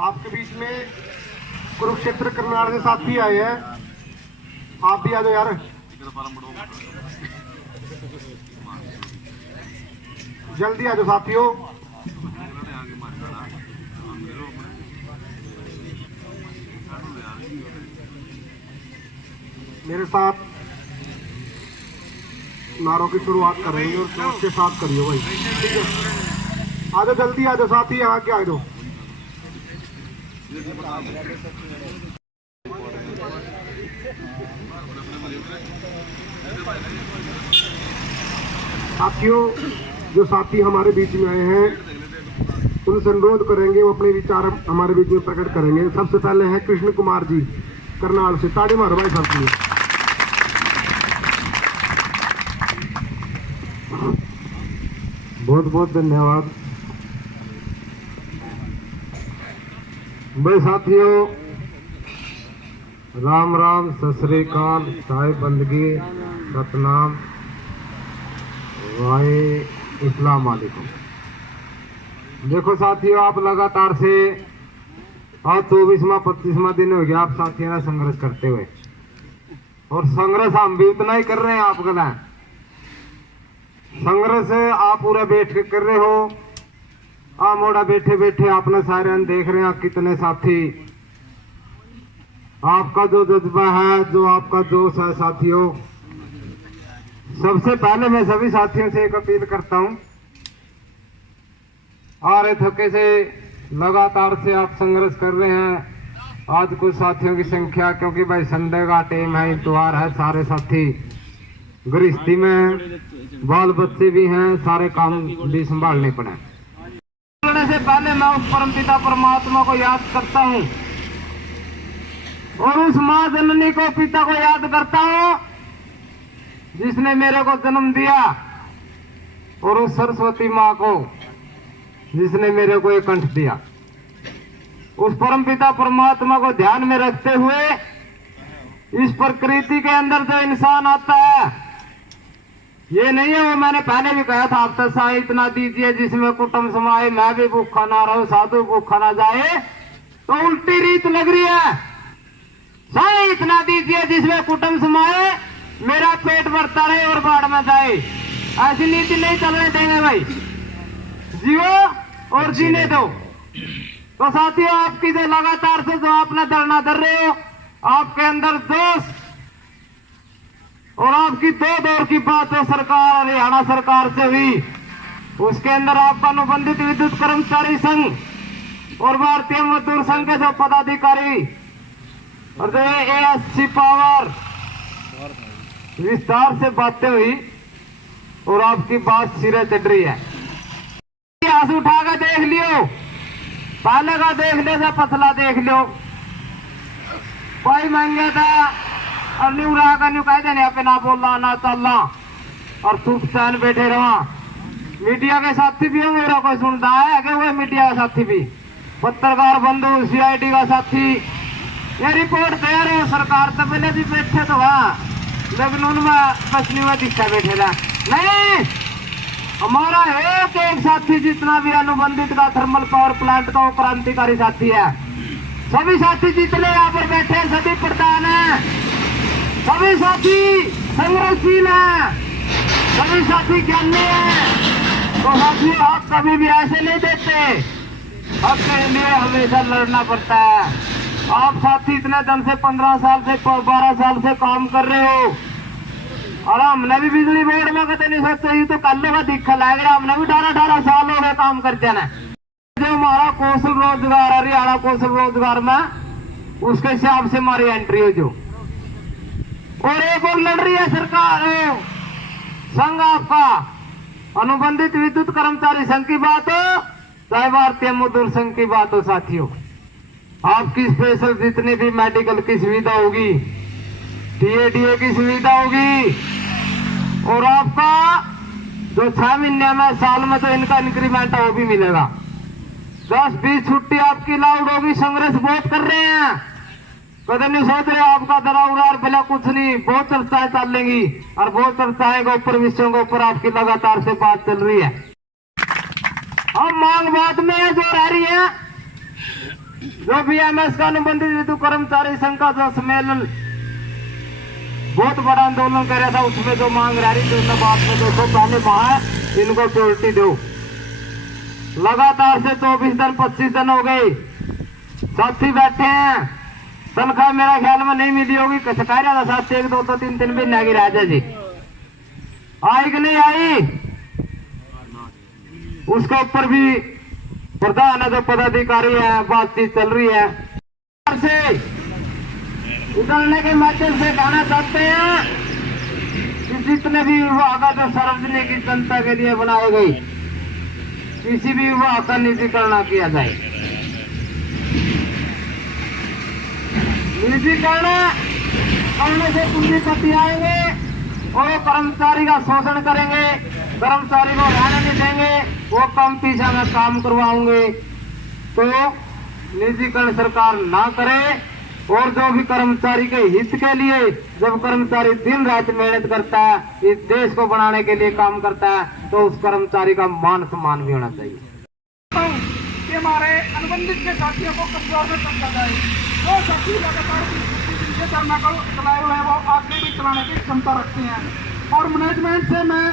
आपके बीच में कुरुक्षेत्र करनाल से साथी आए हैं, आप भी आ जाओ यार, जल्दी आ जाओ साथियों। मेरे साथ नारों की शुरुआत करेंगे और जोश के साथ करियो भाई, ठीक है? आ जाओ जल्दी आ जाओ साथी, यहाँ के आ जाओ। साथियों, जो साथी हमारे बीच में आए हैं उनसे अनुरोध करेंगे, वो अपने विचार हमारे बीच में प्रकट करेंगे। सबसे पहले है कृष्ण कुमार जी करनाल से, ताड़ी मारो भाई साहब के लिए। बहुत बहुत धन्यवाद भाई। साथियों राम राम, सत श्री अकाल, साहिब बंदगी, सतनाम, वाहे इस्लाम वालेकुम। देखो साथियों, आप लगातार से आज 24वां 25वां दिन हो गया आप साथियों ने संघर्ष करते हुए, और संघर्ष हम भी उतना ही कर रहे हैं। आप गला संघर्ष आप पूरा बैठ के कर रहे हो, आ मोड़ा बैठे बैठे आपने सारे देख रहे हैं कितने साथी, आपका जो जज्बा है, जो आपका जोश है साथियों। सबसे पहले मैं सभी साथियों से एक अपील करता हूं, आ रहे थके से लगातार से आप संघर्ष कर रहे हैं। आज कुछ साथियों की संख्या, क्योंकि भाई संडे का टाइम है, इतवार है, सारे साथी गृहस्थी में, बाल बच्चे भी हैं, सारे काम भी संभालने पड़े। बोलने से पहले मैं उस परमपिता परमात्मा को याद करता हूँ, और उस माँ जननी को, पिता को याद करता हूँ जिसने मेरे को जन्म दिया, और उस सरस्वती माँ को जिसने मेरे को एक कंठ दिया। उस परमपिता परमात्मा को ध्यान में रखते हुए इस प्रकृति के अंदर जो इंसान आता है, ये नहीं है वो मैंने पहले भी कहा था, आप तो साई इतना दीजिए जिसमें कुटुंब समाये, मैं भी भूखा ना रहूं, साधु भूखा ना जाए, तो उल्टी रीत लग रही है। साई इतना दीजिए जिसमें कुटुंब समाये, मेरा पेट भरता रहे और बाढ़ में जाए, ऐसी नीति नहीं चलने देंगे भाई। जियो और जीने दो। तो साथियों, आपकी जो लगातार से जो आपने धरना धर रहे हो, आपके अंदर जोश, और आपकी 2 दौर की बात है सरकार, हरियाणा सरकार से हुई, उसके अंदर आपका अनुबंधित विद्युत कर्मचारी संघ और भारतीय मजदूर संघ के जो पदाधिकारी और जो एएससी पावर विस्तार से बातें हुई, और आपकी बात सिरे चढ़ रही है। आंसू उठा कर देख लियो, पहले का देख ले से पतला देख लो, कोई महंगे था और न्यू रहा का न्यू कह देने पे ना बोलना ना चलना, और चुप चान बैठे रहा। मीडिया के साथी भी हो, मेरा कोई सुनता है कि वो मीडिया का साथी भी, पत्रकार बंधु, सीआईडी का साथी, ये रिपोर्ट तैयार हो। सरकार तो पहले भी बैठे तो वहाँ, लेकिन उनमें पश्चिमी में दिखा बैठे रहा नहीं। हमारा एक साथी जितना भी अनुबंधित का थर्मल पावर प्लांट का वो क्रांतिकारी साथी है। सभी साथी जितने यहाँ पर बैठे हैं सभी प्रधान है, सभी साथी संघर्षशील है, सभी साथी ज्ञानी है। तो साथियों, आप कभी भी ऐसे नहीं देते, हक के लिए हमेशा लड़ना पड़ता है। आप साथी इतने दिन से 15 साल से 12 साल से काम कर रहे हो, और हमने भी बिजली बोर्ड में कदे नहीं सोचा, तो कल का दिखा लग रहा, हमने भी 18 साल हो गए काम करते ना। जो हमारा कौशल रोजगार, हरियाणा कौशल रोजगार में, उसके हिसाब से हमारी एंट्री हो जो। और एक और लड़ रही है सरकार, संघ आपका अनुबंधित विद्युत कर्मचारी संघ की बात हो, चाहे भारतीय मजदूर संघ की बात हो, साथियों आपकी स्पेशल जितनी भी मेडिकल की सुविधा होगी, टीएडीए की सुविधा होगी, और आपका जो 6 महीने में, साल में जो इनका इंक्रीमेंट है वो भी मिलेगा। 10-20 छुट्टी आपकी लाउड होगी। संघर्ष बहुत कर रहे हैं, कदम नहीं सोच रहे आपका दरा उड़ार बिला कुछ नहीं, बहुत चर्चाएं चलेंगी, और बहुत चर्चाएं के ऊपर, विषयों के ऊपर आपकी लगातार से बात चल रही है। अब मांग बात में जो रह रही है, जो बीएमएस का अनुबंधित विद्युत कर्मचारी संघ का जो सम्मेलन बहुत बड़ा आंदोलन कर रहा था, उसमें जो मांग रही थी उसने बात में देखो पहले वहां इनको प्योरिटी दो। लगातार से 24 दिन 25 दिन हो गए, साथी बैठे हैं, तनख्वाह मेरा ख्याल में नहीं मिली होगी। शिकायत था साथ 1 2 3 3 महीने की राजा जी आई कि नहीं आई, उसके ऊपर भी प्रधान जो पदाधिकारी है बातचीत चल रही है। से उतरने के माध्यम से कहना चाहते हैं कि जितने भी विभाग जो सार्वजनिक जनता के लिए बनाए गए, किसी भी विभाग का निजीकरण किया जाए। निजीकरण करने से पूंजीपति आएंगे और वो कर्मचारी का शोषण करेंगे, कर्मचारी को रहने नहीं देंगे, वो कम पीछा में काम करवाओगे। तो निजीकरण सरकार ना करे, और जो भी कर्मचारी के हित के लिए, जब कर्मचारी दिन रात मेहनत करता है, इस देश को बनाने के लिए काम करता है, तो उस कर्मचारी का मान सम्मान भी होना चाहिए। कि हमारे अनुबंधित के साथियों को कमजोर में समझा जाए। वो साथी लगातार जिनके धरना को चलाए हुए हैं, वो आगे भी चलाने की क्षमता रखते हैं। और मैनेजमेंट से मैं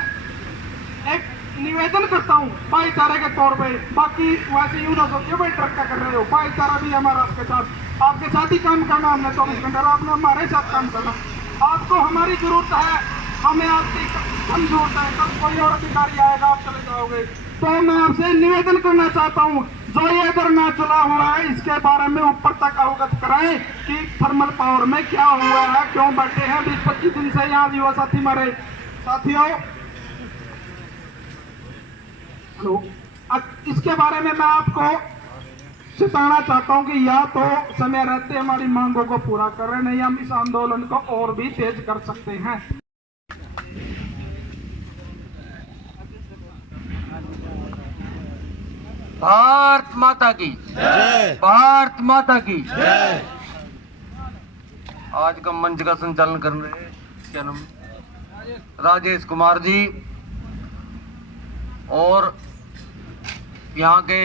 एक निवेदन करता हूँ भाईचारे के तौर पे, बाकी वैसे यूं ना सोचिए भाई ट्रक्का कर रहे हो, भाईचारा भी हमारा आपके साथ ही काम करना, हमने 24 घंटे आपने हमारे साथ काम करना। आपको हमारी जरूरत है, हमें आपकी कम जरूरत है। कल कोई और अधिकारी आएगा, आप चले जाओगे। तो मैं आपसे निवेदन करना चाहता हूँ, जो ये धरना चला हुआ है इसके बारे में ऊपर तक अवगत कराएं कि थर्मल पावर में क्या हुआ है, क्यों बैठे हैं 20-25 दिन से यहाँ युवा साथी हमारे साथियों। हेलो, इसके बारे में मैं आपको चेताना चाहता हूं कि या तो समय रहते हमारी मांगों को पूरा करें, नहीं हम इस आंदोलन को और भी तेज कर सकते हैं। भारत माता की जय, भारत माता की जय। आज का मंच का संचालन कर रहे क्या नाम, राजेश कुमार जी, और यहाँ के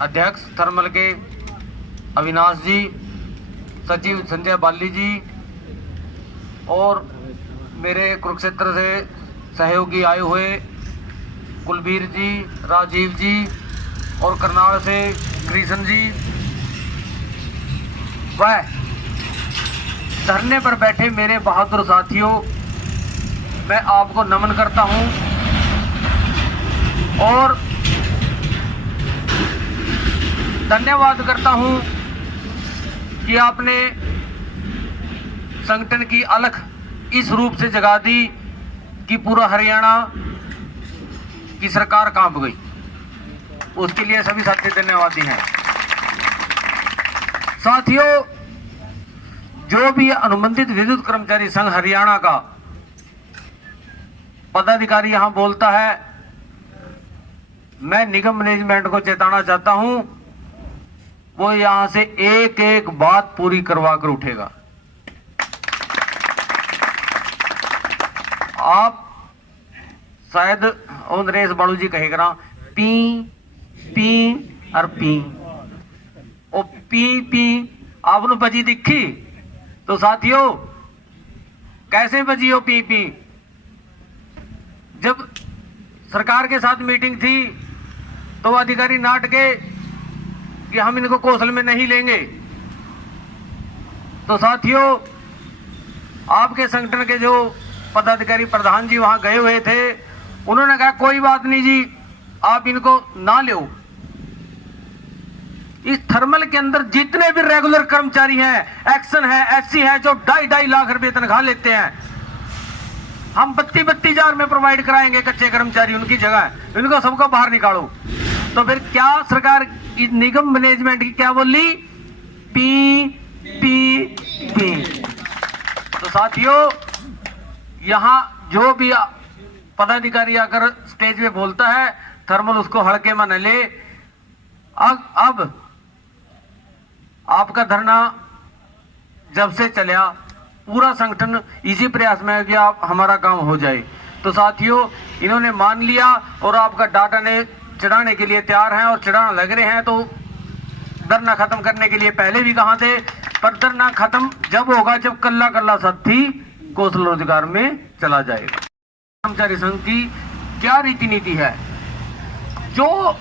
अध्यक्ष थर्मल के अविनाश जी, सचिव संजय बाली जी, और मेरे कुरुक्षेत्र से सहयोगी आए हुए कुलबीर जी, राजीव जी, और करनाल से कृष्ण जी, वह धरने पर बैठे मेरे बहादुर साथियों, मैं आपको नमन करता हूं और धन्यवाद करता हूं कि आपने संगठन की अलख इस रूप से जगा दी कि पूरा हरियाणा की सरकार कांप गई। उसके लिए सभी साथी धन्यवादी हैं। साथियों, जो भी अनुबंधित विद्युत कर्मचारी संघ हरियाणा का पदाधिकारी यहां बोलता है, मैं निगम मैनेजमेंट को चेताना चाहता हूं, वो यहां से एक एक बात पूरी करवा कर उठेगा। आप शायद नरेश बालू जी कहेगा पी पी और पी, ओ पी आपने बजी दिखी तो साथियों कैसे बजी हो पी। जब सरकार के साथ मीटिंग थी तो अधिकारी नाट के कि हम इनको कौशल में नहीं लेंगे, तो साथियों आपके संगठन के जो पदाधिकारी प्रधान जी वहां गए हुए थे, उन्होंने कहा कोई बात नहीं जी, आप इनको ना लो। इस थर्मल के अंदर जितने भी रेगुलर कर्मचारी हैं, एक्शन है, एससी है, जो 2.5 लाख रुपए तनख्वाह लेते हैं, हम 32 हजार में प्रोवाइड कराएंगे कच्चे कर्मचारी उनकी जगह, इनको सबको बाहर निकालो। तो फिर क्या सरकार निगम मैनेजमेंट की क्या बोली, पी। तो साथियों यहां जो भी पदाधिकारी आकर स्टेज पे बोलता है, थर्मल उसको हल्के में न ले। अब आपका धरना जब से चला, पूरा संगठन इसी प्रयास में है कि आप हमारा काम हो जाए। तो साथियों इन्होंने मान लिया और आपका डाटा ने चढ़ाने के लिए तैयार हैं और चढ़ाने लग रहे हैं। तो धरना खत्म करने के लिए पहले भी कहा थे, पर धरना खत्म जब होगा जब कल्ला कल्ला साथी कौशल रोजगार में चला जाएगा। कर्मचारी संघ की क्या रीति नीति है? जो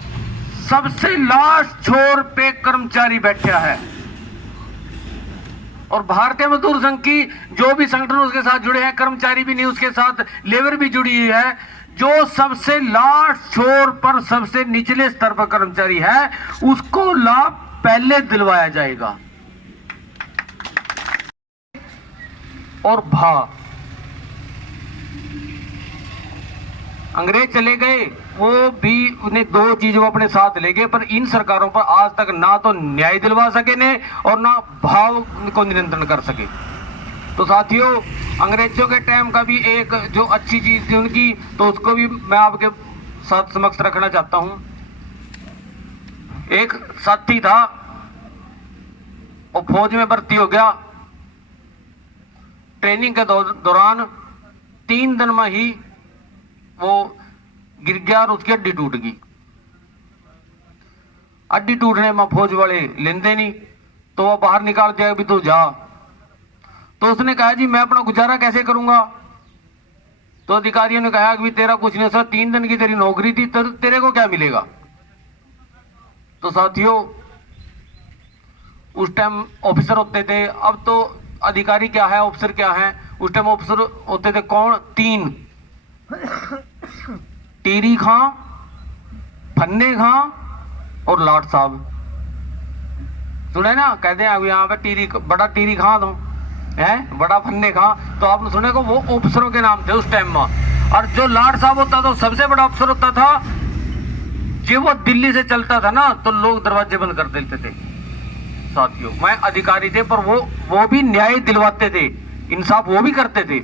सबसे लास्ट छोर पे कर्मचारी बैठा है, और भारतीय मजदूर संघ की जो भी संगठन उसके साथ जुड़े हैं, कर्मचारी भी नहीं उसके साथ, लेबर भी जुड़ी हुई है, जो सबसे लास्ट छोर पर सबसे निचले स्तर पर कर्मचारी है, उसको लाभ पहले दिलवाया जाएगा। और अंग्रेज चले गए, वो भी उन्हें दो चीज वो अपने साथ ले गए, पर इन सरकारों पर आज तक ना तो न्याय दिलवा सके ने और ना भाव को नियंत्रण कर सके। तो साथियों, अंग्रेजों के टाइम का भी एक जो अच्छी चीज थी उनकी, तो उसको भी मैं आपके साथ समक्ष रखना चाहता हूं। एक साथी था, वो फौज में भर्ती हो गया, ट्रेनिंग के दौरान 3 दिन में ही वो गिर गया और उसकी हड्डी टूट गई। हड्डी टूटने में फौज वाले लेंदे नहीं, तो वो बाहर निकाल दिया भी तू जा। तो उसने कहा जी मैं अपना गुजारा कैसे करूंगा? तो अधिकारियों ने कहा कि तेरा कुछ नहीं, सर 3 दिन की तेरी नौकरी थी, तेरे को क्या मिलेगा? तो साथियों, उस टाइम ऑफिसर होते थे, अब तो अधिकारी क्या है, ऑफिसर क्या है। उस टाइम ऑफिसर होते थे कौन? 3, टीरी खां, फन्ने खां और लाट साहब। सुने ना, कहते हैं यहाँ पे टीरी, बड़ा टीरी खां तो है, बड़ा फन्ने खां, तो आपने सुने को वो ऑफिसरों के नाम थे उस टाइम में। और जो लाट साहब होता था, सबसे बड़ा अफसर होता था, जब वो दिल्ली से चलता था ना, तो लोग दरवाजे बंद कर देते थे। साथियों, मैं अधिकारी थे, पर वो भी न्याय दिलवाते थे, इंसाफ वो भी करते थे।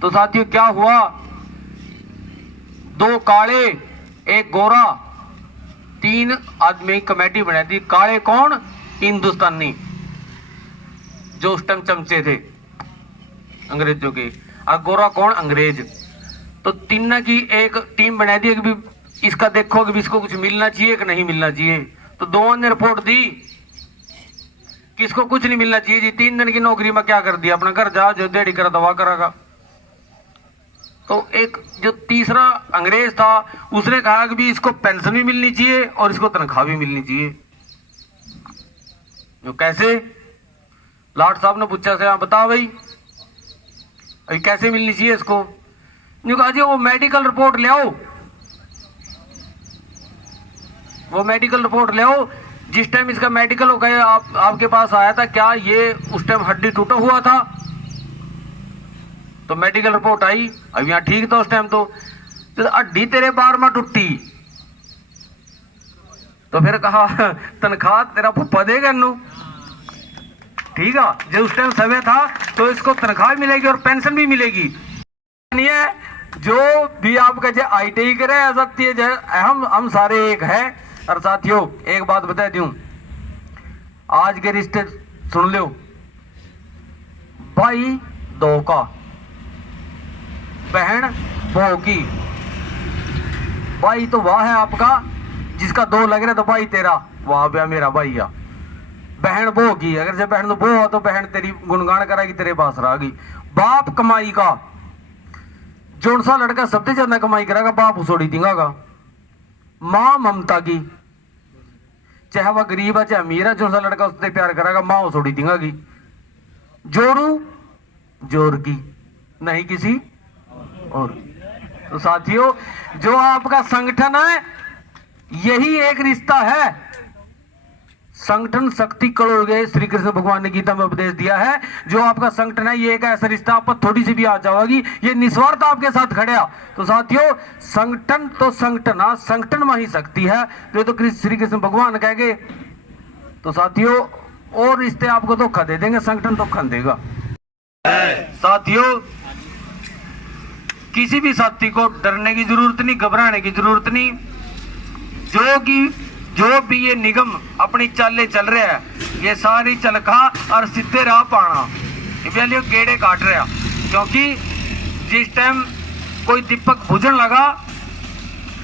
तो साथियों, क्या हुआ? 2 काले, 1 गोरा, 3 आदमी कमेटी बनाई थी। काले कौन? हिंदुस्तानी, जो उस टाइम चमचे थे अंग्रेजों के, और गोरा कौन? अंग्रेज। तो तीनों की एक टीम बना दी कि भी इसका देखो कि इसको कुछ मिलना चाहिए कि नहीं मिलना चाहिए। तो दोनों ने रिपोर्ट दी कि इसको कुछ नहीं मिलना चाहिए जी, 3 दिन की नौकरी में क्या कर दिया, अपना घर जा, जो देड़ी कर दवा करागा। तो एक जो तीसरा अंग्रेज था, उसने कहा कि भी इसको पेंशन भी मिलनी चाहिए और इसको तनख्वाह भी मिलनी चाहिए। जो कैसे? लाट साहब ने पूछा से, बताओ भाई अभी कैसे मिलनी चाहिए इसको? जो कहा जी वो मेडिकल रिपोर्ट ले आओ, वो मेडिकल रिपोर्ट ले आओ। जिस टाइम इसका मेडिकल हो गया, आपके पास आया था, क्या ये उस टाइम हड्डी टूटा हुआ था? तो मेडिकल रिपोर्ट आई, अब यहाँ ठीक था उस टाइम। तो हड्डी तेरे बार में टूटी, तो फिर कहा तनख्वाह तेरा फुप्पा देगा नू, ठीक है। जो उस टाइम समय था, तो इसको तनख्वाह मिलेगी और पेंशन भी मिलेगी। नहीं है जो भी आपका जो ITI करे आ सकती है, हम सारे एक है। और साथियों, एक बात बता दूं, आज के रिश्ते सुन लो, भाई 2 का, बहन 2 की। भाई तो वाह है आपका, जिसका 2 लग रहा तो भाई तेरा, वाह भैया मेरा भाई आ। बहन वो की, अगर जब बहन वो हो तो बहन तेरी गुणगान कराएगी, तेरे पास रहेगी। बाप कमाई का, जोन सा लड़का सबसे ज्यादा कमाई करेगा, बाप उसोड़ी देगा। माँ ममता की, चाहे वह गरीब है चाहे अमीर है, जो सा लड़का उससे प्यार करेगा, माँ उसोड़ी देगी। जोरू जोर की, नहीं किसी और। तो साथियों, जो आपका संगठन है, यही एक रिश्ता है। संगठन शक्ति करोगे, श्री कृष्ण भगवान ने गीता में उपदेश दिया है। जो आपका संगठन है, ये एक ऐसा रिश्ता, आप पर थोड़ी सी भी आ जाओगी, ये निस्वार्थ आपके साथ खड़ा। तो साथियों, संगठन तो संगठन, संगठन में ही शक्ति है, तो श्री कृष्ण भगवान कह गए। तो साथियों, और रिश्ते आपको धोखा दे देंगे, संगठन धोखा देगा। साथियों, किसी भी साथी को डरने की जरूरत नहीं, घबराने की जरूरत नहीं। जो भी ये निगम अपनी चाले चल रहा है, ये सारी चलखा और सीधे राह पाना, ये गेड़े काट रहा। क्योंकि जिस टाइम कोई दीपक बुझन लगा,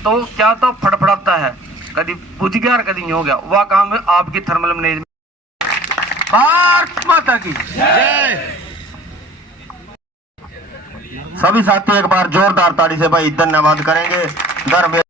तो क्या तो फड़फड़ाता है, कभी बुझ गया और कभी नहीं हो गया। वह काम है आपकी थर्मल मैनेजमेंट। भारत माता की सभी साथी एक बार जोरदार ताली से भाई धन्यवाद करेंगे।